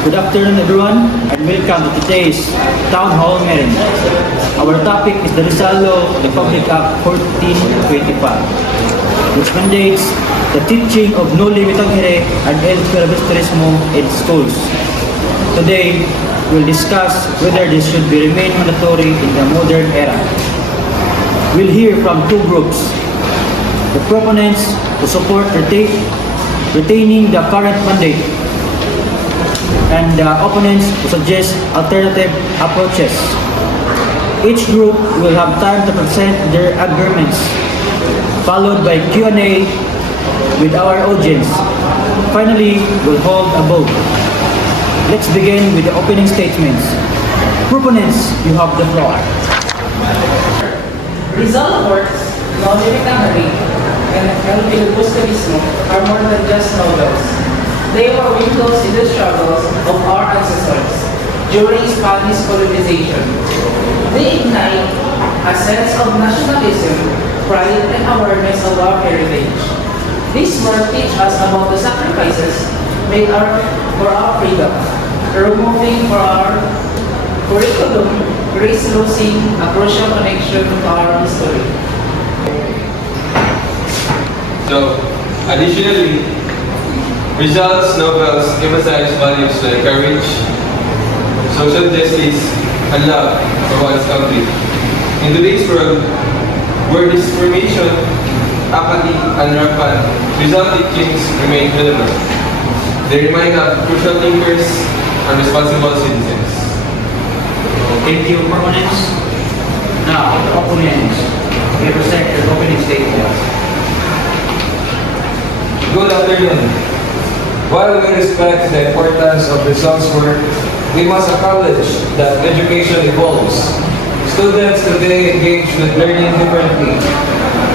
Good afternoon everyone and welcome to today's Town Hall meeting. Our topic is the Rizal Law, the Public Act 1425, which mandates the teaching of no limit tangere and el filibusterismo in schools. Today, we'll discuss whether this should be remain mandatory in the modern era. We'll hear from two groups: the proponents who support retaining the current mandate, and the opponents who suggest alternative approaches. Each group will have time to present their arguments, followed by Q&A with our audience. Finally, we'll hold a vote. Let's begin with the opening statements. Proponents, you have the floor. Rizal works, non-living memory, and El Filibusterismo are more than just novels. They were windows in the struggles of our ancestors during Spanish colonization. They ignite a sense of nationalism, pride, and awareness of our heritage. This work teaches us about the sacrifices made for our freedom, removing for our curriculum, risk losing a crucial connection to our history. So, additionally, Rizal's novels emphasize values like courage, social justice, and love for one's country. In today's world, where discrimination, apathy, and rampant, Rizal teachings remain relevant. They remind us crucial thinkers and responsible citizens. Thank you, proponents. Now, the opponents will present their opening statements. Good afternoon. While we respect the importance of Rizal's work, we must acknowledge that education evolves. Students today engage with learning differently.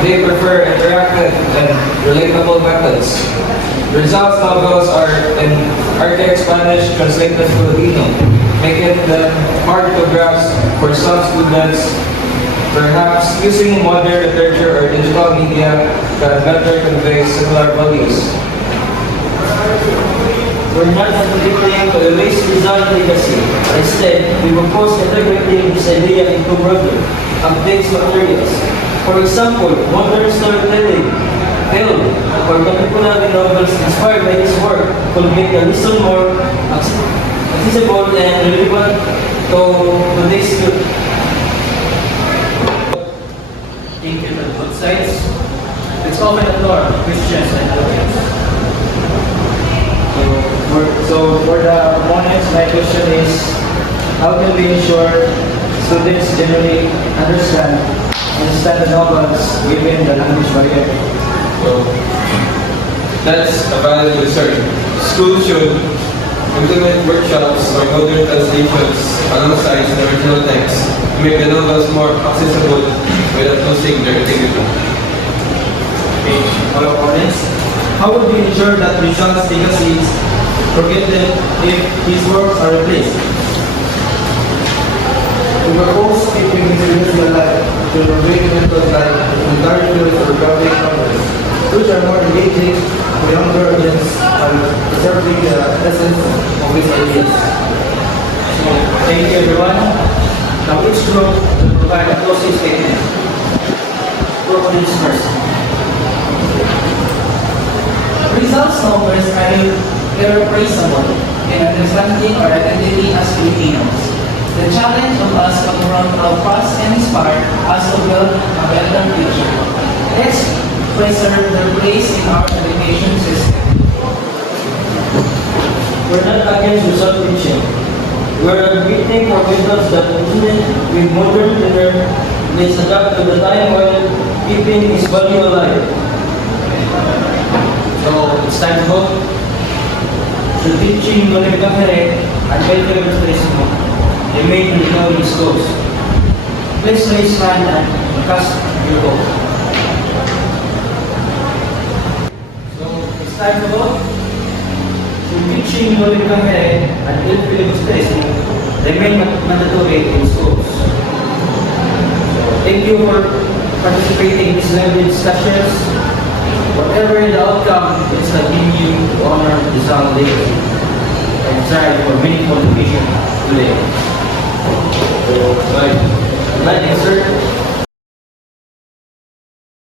They prefer interactive and relatable methods. Rizal's novels are in archaic Spanish translated to Filipino, making them hard to grasp for some students. Perhaps using modern literature or digital media can better convey similar values. We're not advocating to erase Rizal legacy. Instead, we propose integrating this idea into broader, updates materials. For example, modern storytelling, film, or contemporary novels inspired by his work could make the lesson more accessible and relevant to today's youth. Thank you to both sides. Let's open the floor to questions and arguments. So for the opponents, my question is, how can we ensure students generally understand the novels given the language barrier? So, that's a valid concern. Schools should implement workshops or modern translations alongside the original text to make the novels more accessible without losing their integrity. Okay, for the opponents, how would we ensure that Rizal's legacy is forgotten if his works are replaced? We propose keeping his legacy alive to innovate methods like encouragement or graphic novels, which are more engaging for younger audience and preserving the essence of his ideas. So, thank you everyone. Now each group will provide a closing statement. Proponents first. Rizal's novels are irreplaceable in understanding our identity as Filipinos. The challenge of us to confront our past and inspire us to build a better future. Let's preserve their place in our education system. We're not against Rizal teaching. We're advocating for methods that resonate with modern learner. Let's adapt to the time while keeping his value alive. So, it's time to vote. The teaching no limit tangere and el filibusterismo remain mandatory in schools. Please raise your hand and cast your vote. So, it's time to vote. The teaching no limit tangere and el filibusterismo remain mandatory in schools. Thank you for participating in this lively discussions. Whatever the outcome, it's continuing to honor the Rizal legacy. and strive for meaningful education today. Like answer,